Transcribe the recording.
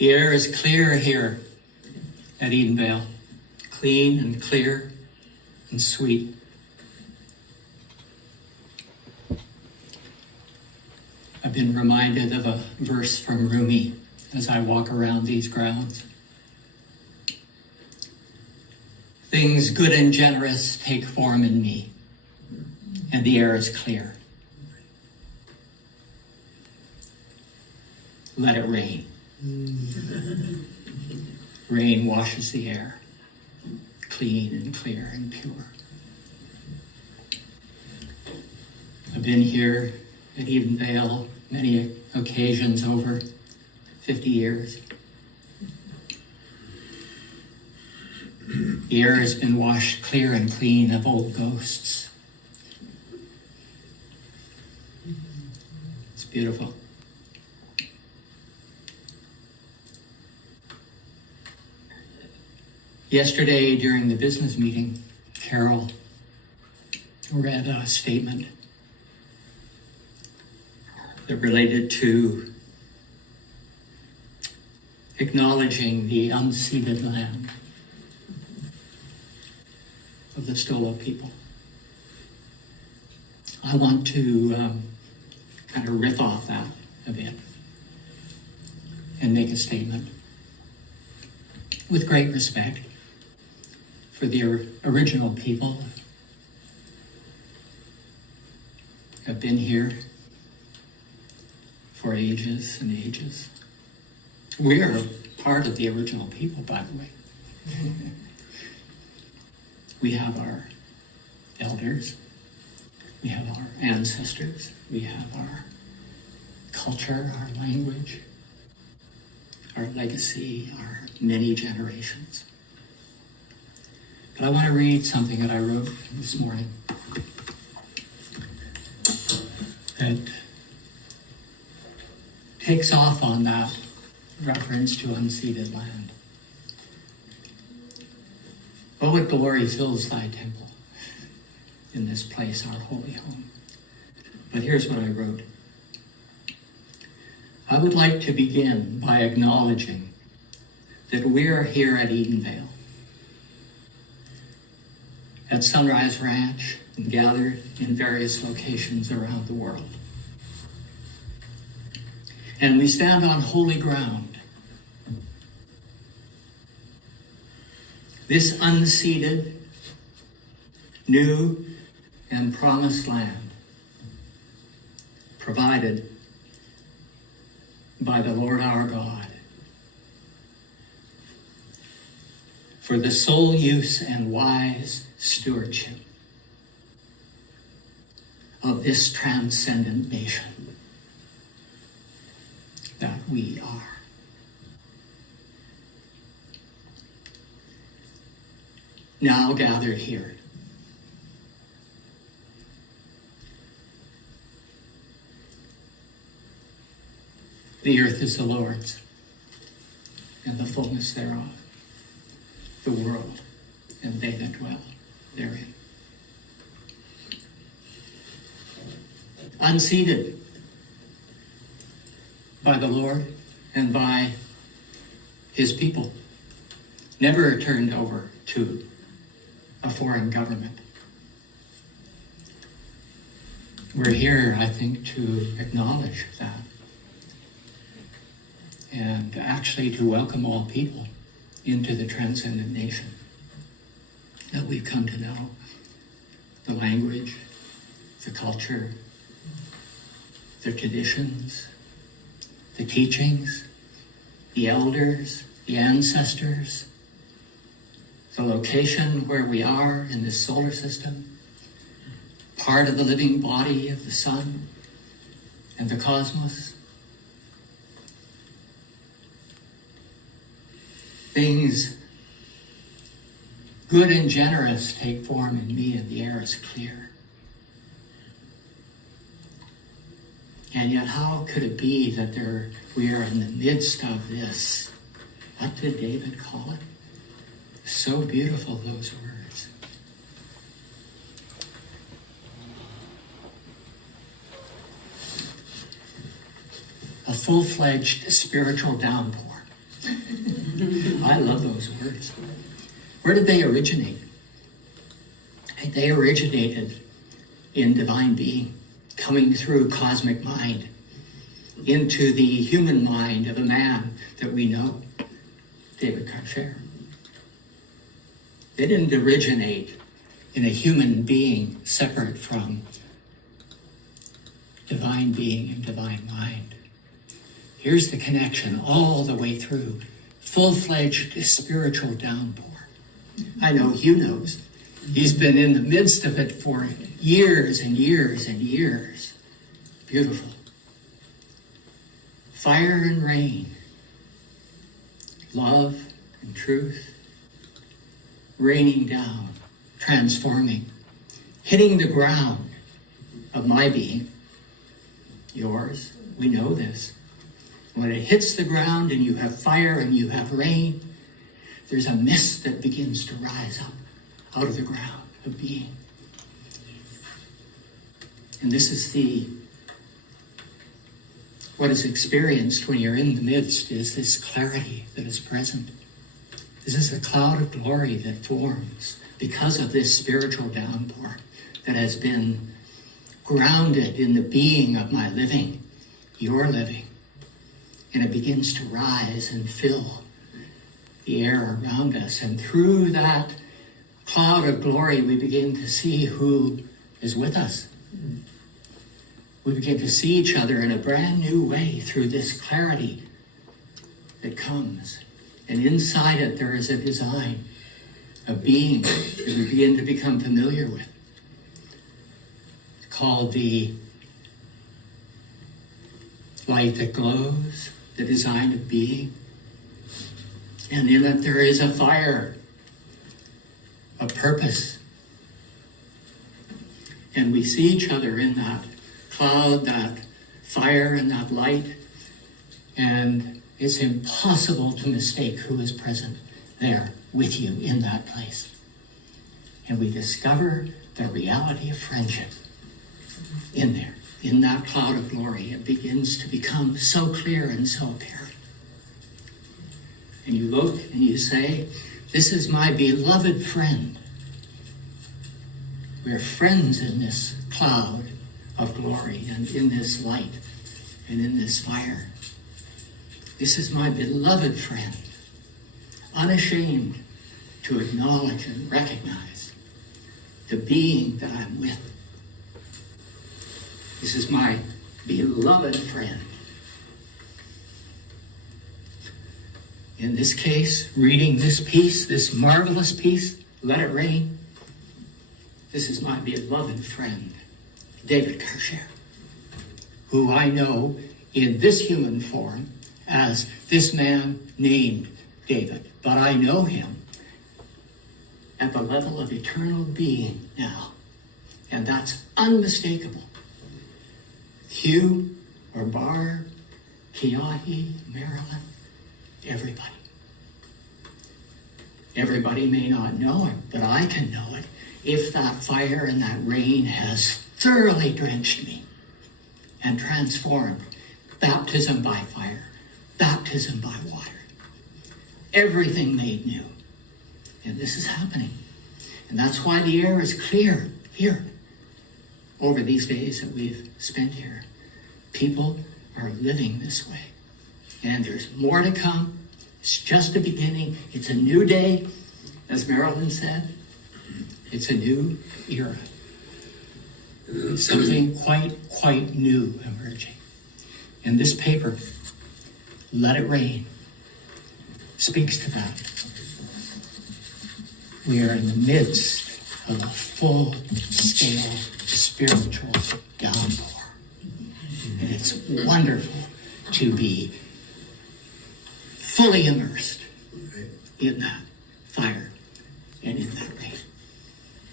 The air is clear here at Edenvale, clean and clear and sweet. I've been reminded of a verse from Rumi as I walk around these grounds. Things good and generous take form in me, and the air is clear. Let it rain. Rain washes the air, clean and clear and pure. I've been here at Edenvale many occasions over 50 years. The air has been washed clear and clean of old ghosts. It's beautiful. Yesterday, during the business meeting, Carol read a statement that related to acknowledging the unceded land of the Stolo people. I want to kind of riff off that a bit and make a statement with great respect for the original people who have been here for ages and ages. We are part of the original people, by the way. We have our elders, we have our ancestors, we have our culture, our language, our legacy, our many generations. But I want to read something that I wrote this morning that takes off on that reference to unceded land. Oh, what glory fills thy temple in this place, our holy home. But here's what I wrote. I would like to begin by acknowledging that we are here at Edenvale, at Sunrise Ranch, and gathered in various locations around the world. And we stand on holy ground. This unceded, new, and promised land, provided by the Lord our God, for the sole use and wise stewardship of this transcendent nation that we are. Now gathered here, the earth is the Lord's, and the fullness thereof, the world, and they that dwell therein. Unceded by the Lord and by his people, never turned over to a foreign government. We're here, I think, to acknowledge that and actually to welcome all people into the transcendent nation that we've come to know, the language, the culture, the traditions, the teachings, the elders, the ancestors, the location where we are in this solar system, part of the living body of the sun and the cosmos. Things good and generous take form in me, and the air is clear. And yet how could it be that we are in the midst of this? What did David call it? So beautiful, those words. A full-fledged spiritual downpour. I love those words. Where did they originate? They originated in divine being, coming through cosmic mind into the human mind of a man that we know, David Karcher. They didn't originate in a human being separate from divine being and divine mind. Here's the connection all the way through. Full-fledged spiritual downpour. I know Hugh knows. He's been in the midst of it for years and years and years. Beautiful. Fire and rain. Love and truth. Raining down. Transforming. Hitting the ground of my being. Yours. We know this. When it hits the ground and you have fire and you have rain, there's a mist that begins to rise up out of the ground of being. And this is what is experienced when you're in the midst is this clarity that is present. This is a cloud of glory that forms because of this spiritual downpour that has been grounded in the being of my living, your living. And it begins to rise and fill the air around us. And through that cloud of glory, we begin to see who is with us. We begin to see each other in a brand new way through this clarity that comes. And inside it, there is a design, a being that we begin to become familiar with. It's called the light that glows, the design of being. And in it there is a fire, a purpose. And we see each other in that cloud, that fire, and that light. And it's impossible to mistake who is present there with you in that place. And we discover the reality of friendship in there. In that cloud of glory, it begins to become so clear and so apparent. And you look and you say, this is my beloved friend. We're friends in this cloud of glory and in this light and in this fire. This is my beloved friend, unashamed to acknowledge and recognize the being that I'm with. This is my beloved friend. In this case, reading this piece, this marvelous piece, Let It Rain, this is my beloved friend, David Karcher, who I know in this human form as this man named David, but I know him at the level of eternal being now, and that's unmistakable. Hugh or Barb, Keahi, Marilyn, everybody. Everybody may not know it, but I can know it if that fire and that rain has thoroughly drenched me and transformed. Baptism by fire, baptism by water. Everything made new. And this is happening. And that's why the air is clear here over these days that we've spent here. People are living this way. And there's more to come. It's just the beginning. It's a new day, as Marilyn said. It's a new era. Something quite new emerging. And this paper, Let It Rain, speaks to that. We are in the midst of a full-scale spiritual downpour. And it's wonderful to be fully immersed in that fire and in that